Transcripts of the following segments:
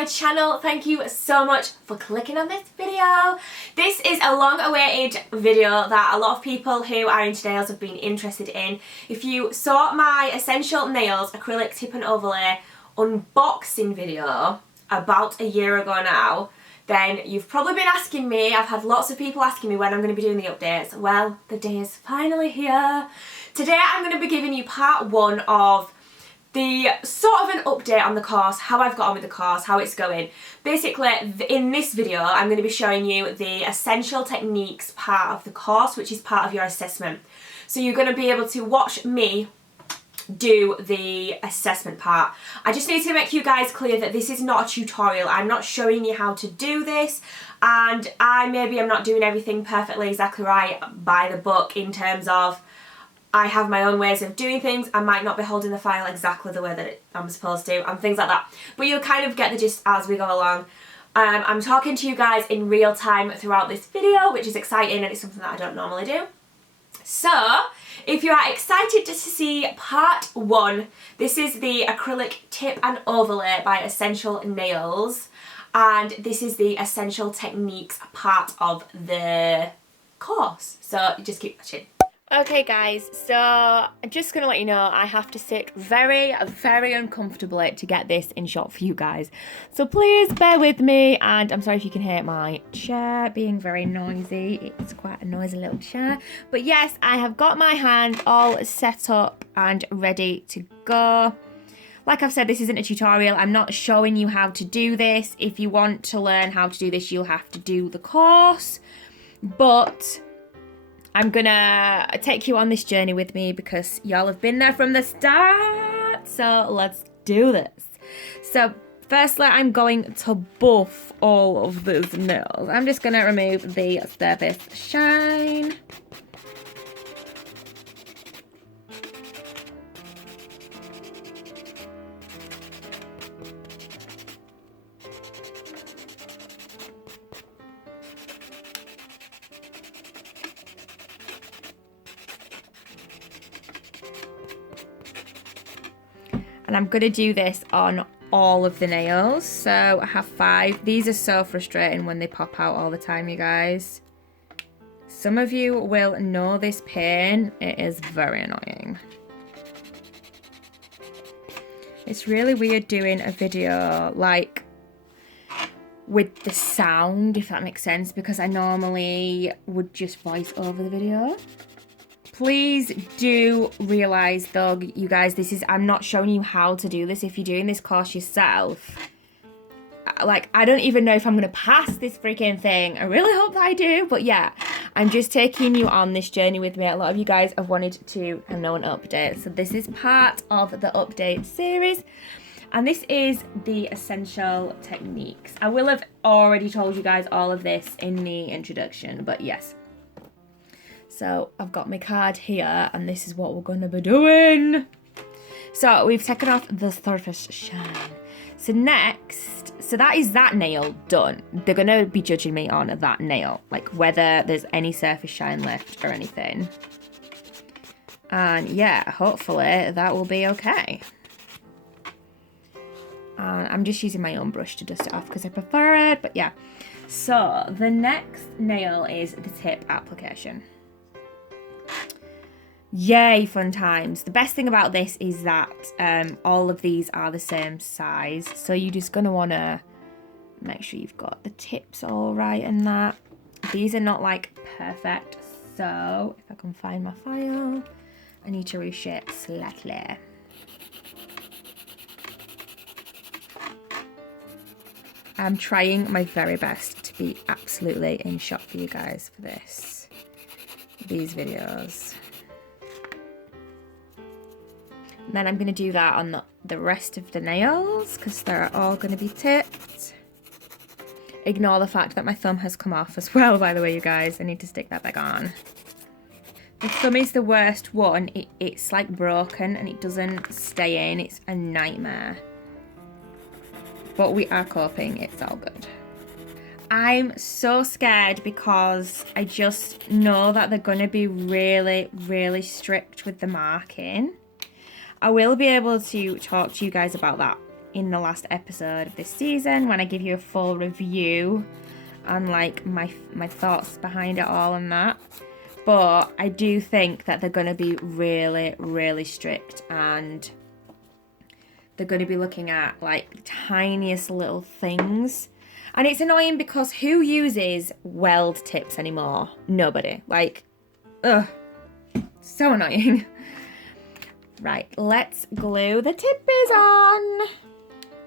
my channel. Thank you so much for clicking on this video. This is a long-awaited video that a lot of people who are into nails have been interested in. If you saw my Essential Nails Acrylic Tip and Overlay unboxing video about a year ago now, then you've probably been asking me, I've had lots of people asking me when I'm going to be doing the updates. Well, the day is finally here. Today I'm going to be giving you part one of the sort of an update on the course, how I've got on with the course, how it's going. Basically, in this video, I'm going to be showing you the essential techniques part of the course, which is part of your assessment. So you're going to be able to watch me do the assessment part. I just need to make you guys clear that this is not a tutorial. I'm not showing you how to do this, and maybe I'm not doing everything perfectly exactly right by the book in terms of I have my own ways of doing things. I might not be holding the file exactly the way that I'm supposed to and things like that, but you'll kind of get the gist as we go along. I'm talking to you guys in real time throughout this video, which is exciting, and it's something that I don't normally do. So if you are excited to see part one, this is the acrylic tip and overlay by Essential Nails, and this is the essential techniques part of the course. So just keep watching. Okay guys, so I'm just going to let you know I have to sit very uncomfortably to get this in shot for you guys. So please bear with me, and I'm sorry if you can hear my chair being very noisy. It's quite a noisy little chair. But yes, I have got my hand all set up and ready to go. Like I've said, this isn't a tutorial. I'm not showing you how to do this. If you want to learn how to do this, you'll have to do the course. But I'm gonna take you on this journey with me because y'all have been there from the start. So let's do this. So firstly, I'm going to buff all of these nails. I'm just gonna remove the surface shine. And I'm going to do this on all of the nails. So I have 5. These are so frustrating when they pop out all the time, you guys. Some of you will know this pain. It is very annoying. It's really weird doing a video like with the sound, if that makes sense, because I normally would just voice over the video. Please do realise though, you guys, I'm not showing you how to do this. If you're doing this course yourself, like, I don't even know if I'm going to pass this freaking thing. I really hope that I do, but yeah, I'm just taking you on this journey with me. A lot of you guys have wanted to know an update, so this is part of the update series. And this is the essential techniques. I will have already told you guys all of this in the introduction, but yes. So I've got my card here, and this is what we're going to be doing. So we've taken off the surface shine. So next, so that is that nail done. They're going to be judging me on that nail, like whether there's any surface shine left or anything. And yeah, hopefully that will be okay. I'm just using my own brush to dust it off because I prefer it, but yeah. So the next nail is the tip application. Yay, fun times. The best thing about this is that all of these are the same size, so you're just going to want to make sure you've got the tips all right and that. These are not like perfect, so if I can find my file, I need to reshape slightly. I'm trying my very best to be absolutely in shot for you guys for these videos. And then I'm going to do that on the rest of the nails because they're all going to be tipped. Ignore the fact that my thumb has come off as well, by the way, you guys. I need to stick that back on. The thumb is the worst one. It's like broken and it doesn't stay in. It's a nightmare. But we are coping. It's all good. I'm so scared because I just know that they're going to be really strict with the marking. I will be able to talk to you guys about that in the last episode of this season when I give you a full review and like my thoughts behind it all and that. But I do think that they're going to be really, really strict, and they're going to be looking at like tiniest little things. And it's annoying because who uses weld tips anymore? Nobody. Like, ugh, so annoying. Right, let's glue the tippies on.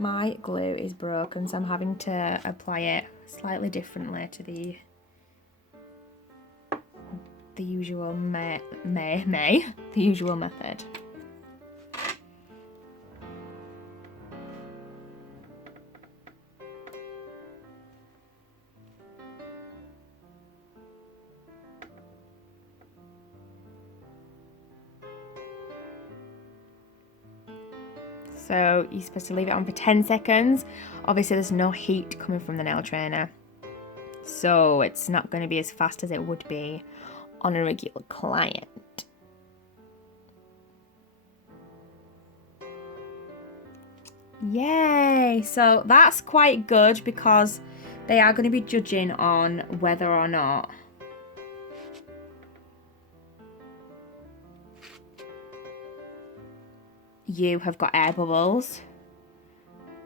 My glue is broken, so I'm having to apply it slightly differently to the usual the usual method. So you're supposed to leave it on for 10 seconds. Obviously there's no heat coming from the nail trainer, so it's not going to be as fast as it would be on a regular client. Yay! So that's quite good because they are going to be judging on whether or not you have got air bubbles.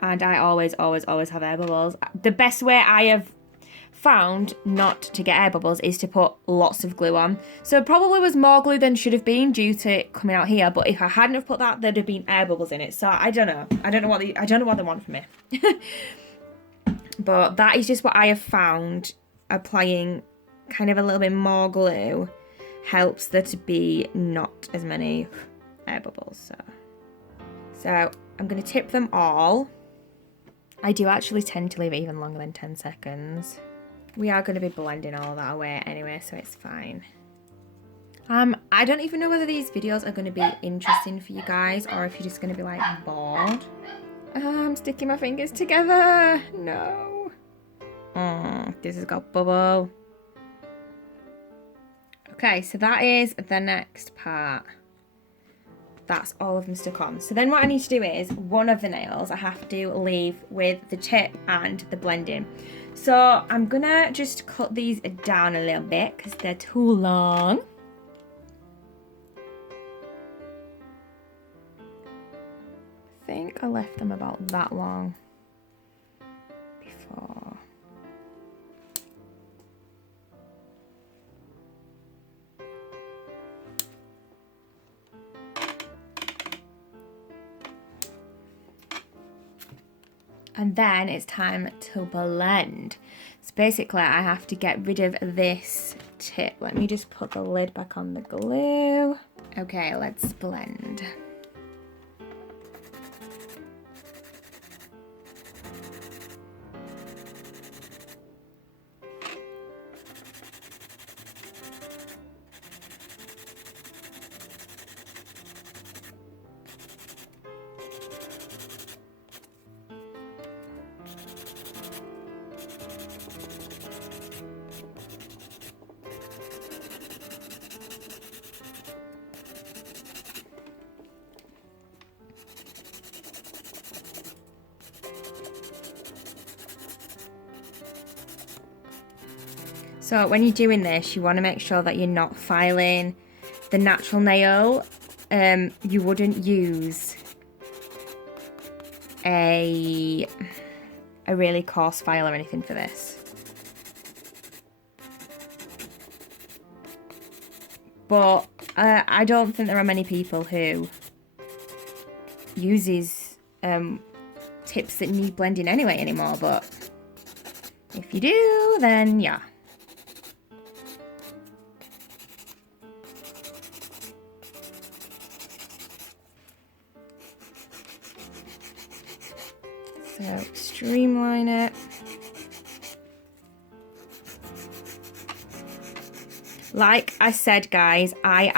And I always have air bubbles. The best way I have found not to get air bubbles is to put lots of glue on. So it probably was more glue than should have been due to it coming out here, but if I hadn't have put that, there'd have been air bubbles in it. So I don't know what they want from me. But that is just what I have found. Applying kind of a little bit more glue helps there to be not as many air bubbles. So I'm going to tip them all. I do actually tend to leave it even longer than 10 seconds. We are going to be blending all that away anyway, so it's fine. I don't even know whether these videos are going to be interesting for you guys or if you're just going to be like bored. I'm sticking my fingers together. No. Oh, this has got bubble. Okay, so that is the next part. That's all of them stuck on. So then what I need to do is, one of the nails I have to leave with the tip and the blending. So I'm gonna just cut these down a little bit because they're too long. I think I left them about that long before. And then it's time to blend. So basically I have to get rid of this tip. Let me just put the lid back on the glue. Okay, let's blend. So when you're doing this, you want to make sure that you're not filing the natural nail. You wouldn't use a really coarse file or anything for this. But I don't think there are many people who uses tips that need blending anyway anymore, but if you do, then yeah. So streamline it. Like I said, guys, I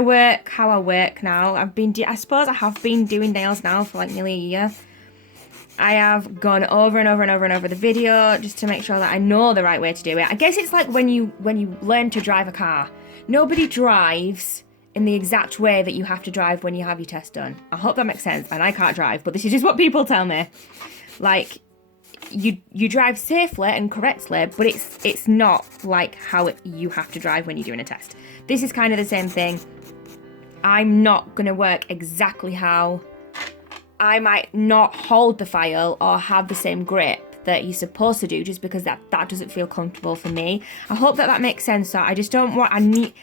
work how I work now. I suppose I have been doing nails now for like nearly a year. I have gone over and over and over and over the video just to make sure that I know the right way to do it. I guess it's like when you learn to drive a car. Nobody drives in the exact way that you have to drive when you have your test done. I hope that makes sense. And I can't drive, but this is just what people tell me. Like, you drive safely and correctly, but it's not like how you have to drive when you're doing a test. This is kind of the same thing. I'm not going to work exactly how. I might not hold the file or have the same grip that you're supposed to do just because that doesn't feel comfortable for me. I hope that makes sense. So I just don't want, I need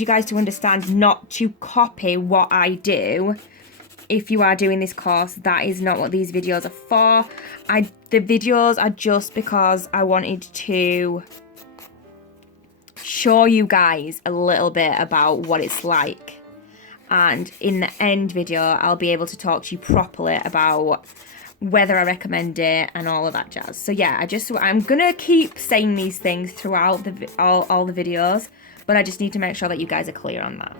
you guys to understand not to copy what I do. If you are doing this course, that is not what these videos are for. The videos are just because I wanted to show you guys a little bit about what it's like. And in the end video, I'll be able to talk to you properly about whether I recommend it and all of that jazz. So yeah, I'm gonna keep saying these things throughout all the videos, but I just need to make sure that you guys are clear on that.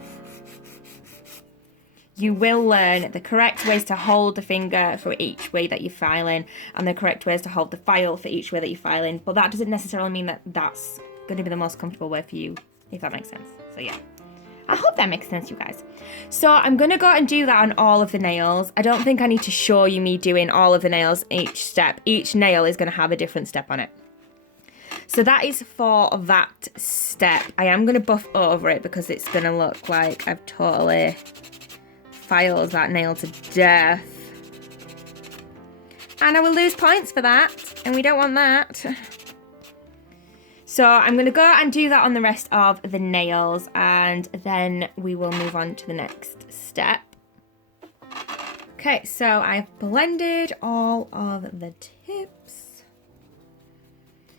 You will learn the correct ways to hold the finger for each way that you're filing and the correct ways to hold the file for each way that you're filing, but that doesn't necessarily mean that that's going to be the most comfortable way for you, if that makes sense. So yeah, I hope that makes sense, you guys. So I'm going to go and do that on all of the nails. I don't think I need to show you me doing all of the nails each step. Each nail is going to have a different step on it. So that is for that step. I am going to buff over it because it's going to look like I've totally filed that nail to death. And I will lose points for that, and we don't want that. So I'm going to go and do that on the rest of the nails, and then we will move on to the next step. Okay, so I've blended all of the tips.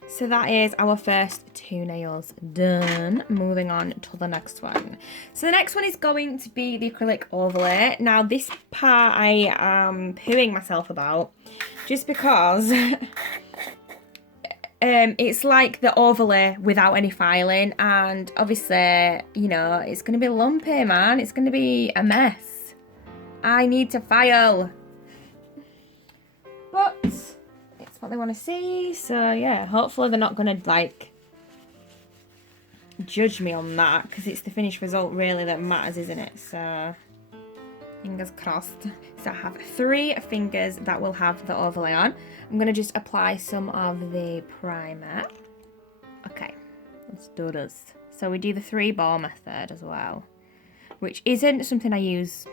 So that is our first two nails done. Moving on to the next one. So the next one is going to be the acrylic overlay. Now this part I am pooing myself about just because it's like the overlay without any filing, and obviously, you know, it's going to be lumpy, man. It's going to be a mess. I need to file. But it's what they want to see, so yeah, hopefully they're not going to like judge me on that, because it's the finished result really that matters, isn't it? So fingers crossed. So I have 3 fingers that will have the overlay on. I'm going to just apply some of the primer. Okay, let's do this. So we do the 3-ball method as well, which isn't something I use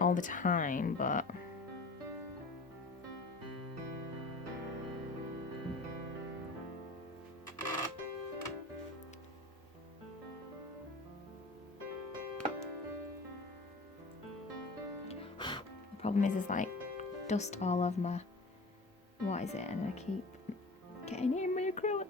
all the time, but the problem is like dust all over my, what is it, and I keep getting in my acrylic.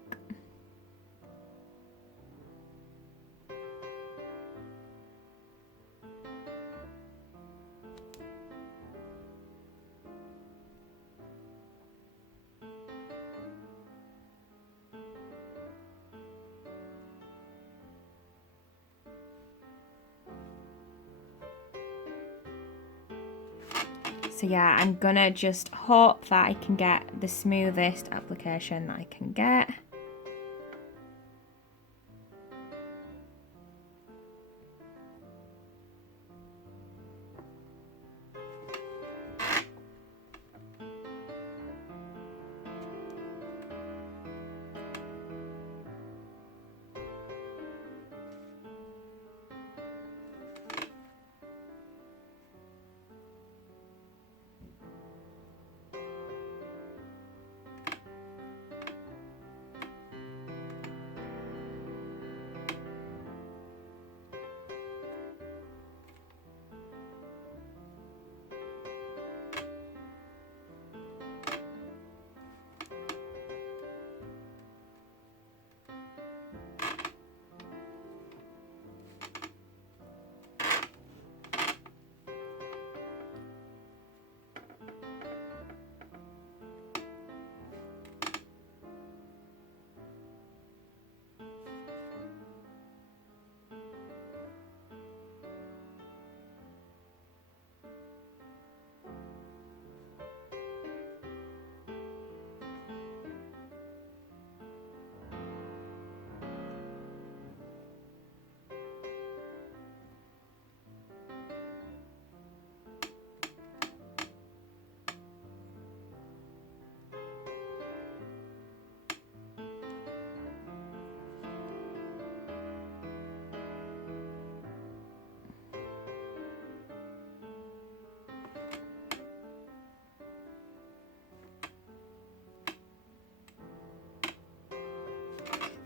So yeah, I'm gonna just hope that I can get the smoothest application that I can get.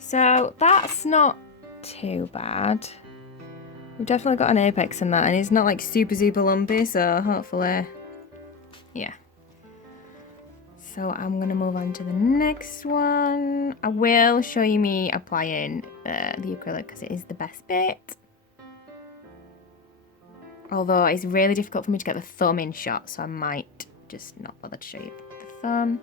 So that's not too bad. We've definitely got an apex in that, and it's not like super lumpy, so hopefully, yeah. So I'm gonna move on to the next one. I will show you me applying the acrylic because it is the best bit. Although it's really difficult for me to get the thumb in shot, so I might just not bother to show you the thumb.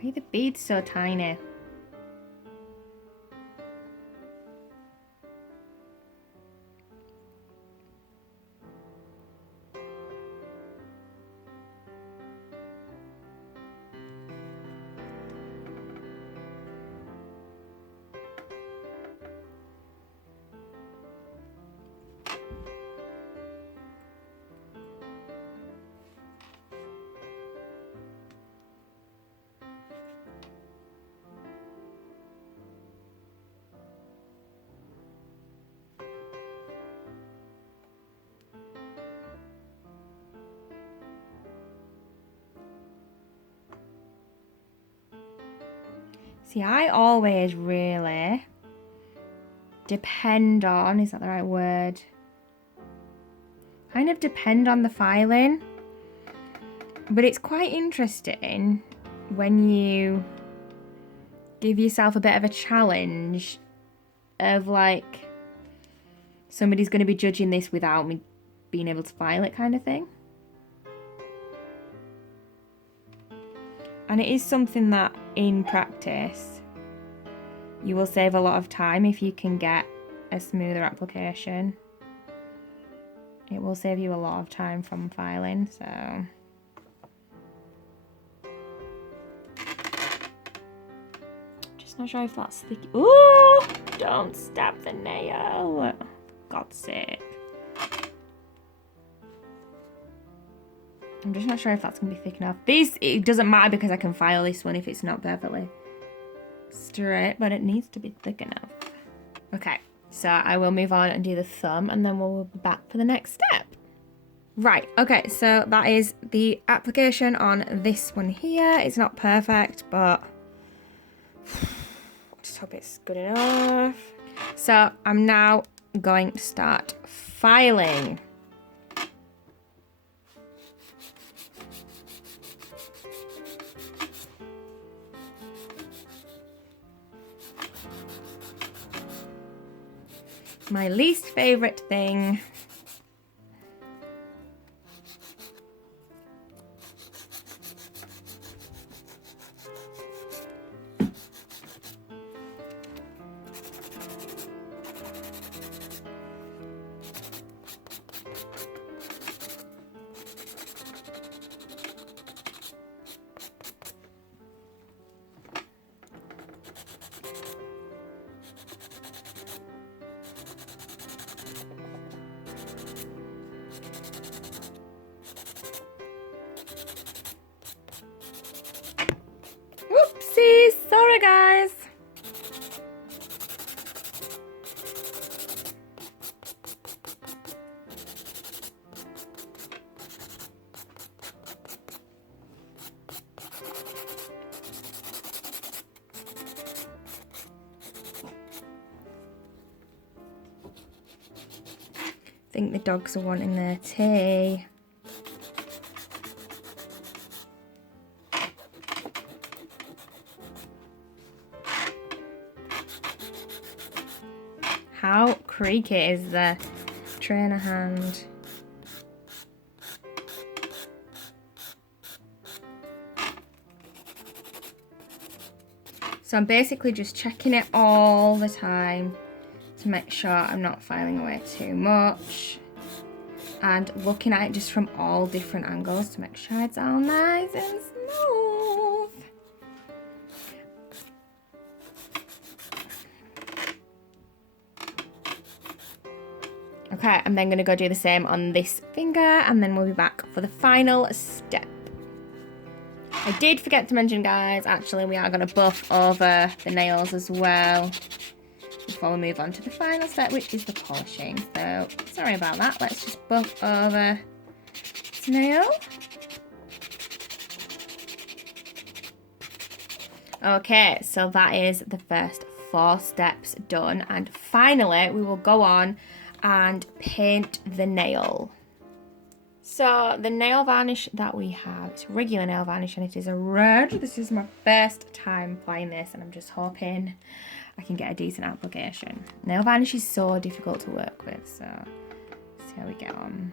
Why are the beads so tiny? See, I always really depend on, is that the right word? Kind of depend on the filing. But it's quite interesting when you give yourself a bit of a challenge of like, somebody's going to be judging this without me being able to file it kind of thing. And it is something that in practice you will save a lot of time if you can get a smoother application. It will save you a lot of time from filing, so. Just not sure if that's thick. Ooh, don't stab the nail. God's sake. I'm just not sure if that's going to be thick enough. It doesn't matter because I can file this one if it's not perfectly straight, but it needs to be thick enough. Okay, so I will move on and do the thumb, and then we'll be back for the next step. Right, okay, so that is the application on this one here. It's not perfect, but I just hope it's good enough. So I'm now going to start filing. My least favorite thing. Whoopsies, sorry guys. I think the dogs are wanting their tea. How creaky is the trainer hand? So I'm basically just checking it all the time to make sure I'm not filing away too much. And looking at it just from all different angles to make sure it's all nice and smooth. Okay, I'm then going to go do the same on this finger, and then we'll be back for the final step. I did forget to mention, guys, actually we are going to buff over the nails as well before we move on to the final step, which is the polishing. So, sorry about that. Let's just buff over this nail. Okay, so that is the first 4 steps done, and finally we will go on and paint the nail. So the nail varnish that we have, it's regular nail varnish and it is a red. This is my first time applying this and I'm just hoping I can get a decent application. Nail varnish is so difficult to work with, so let's see how we get on.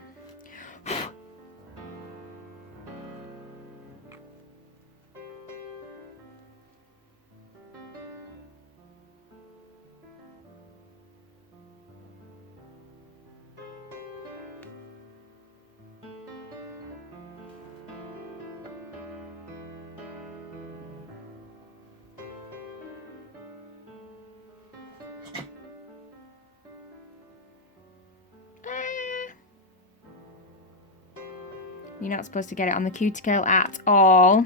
You're not supposed to get it on the cuticle at all.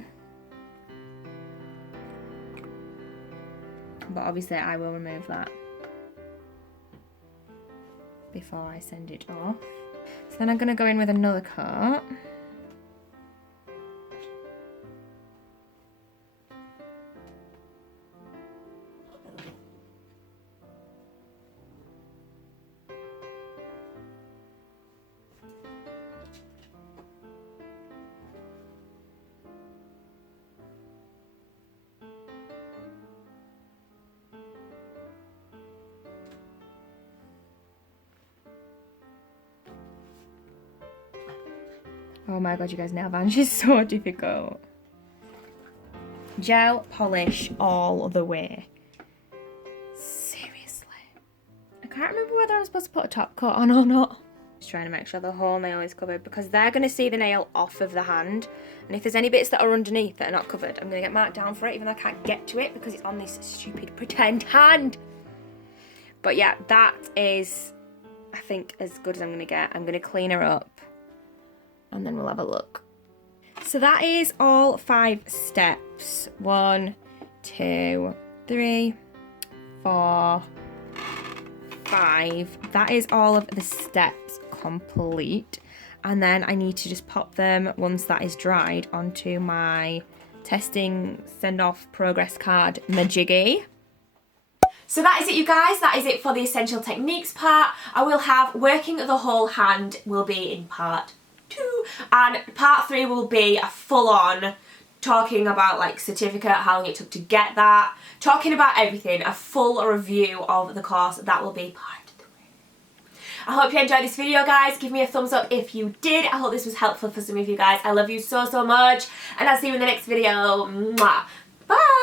But obviously I will remove that before I send it off. So then I'm going to go in with another coat. Oh my god, you guys, nail varnish is so difficult. Gel polish all the way. Seriously. I can't remember whether I'm supposed to put a top coat on or not. Just trying to make sure the whole nail is covered because they're going to see the nail off of the hand. And if there's any bits that are underneath that are not covered, I'm going to get marked down for it even though I can't get to it because it's on this stupid pretend hand. But yeah, that is, I think, as good as I'm going to get. I'm going to clean her up. And then we'll have a look. So that is all 5 steps. 1, 2, 3, 4, 5. That is all of the steps complete. And then I need to just pop them once that is dried onto my testing send-off progress card majiggy. So that is it, you guys. That is it for the essential techniques part. I will have working the whole hand will be in part 2, and part 3 will be a full-on talking about like certificate, how long it took to get that, talking about everything, a full review of the course. That will be part 3. I hope you enjoyed this video, guys. Give me a thumbs up if you did. I hope this was helpful for some of you guys. I love you so much, and I'll see you in the next video. Mwah. Bye.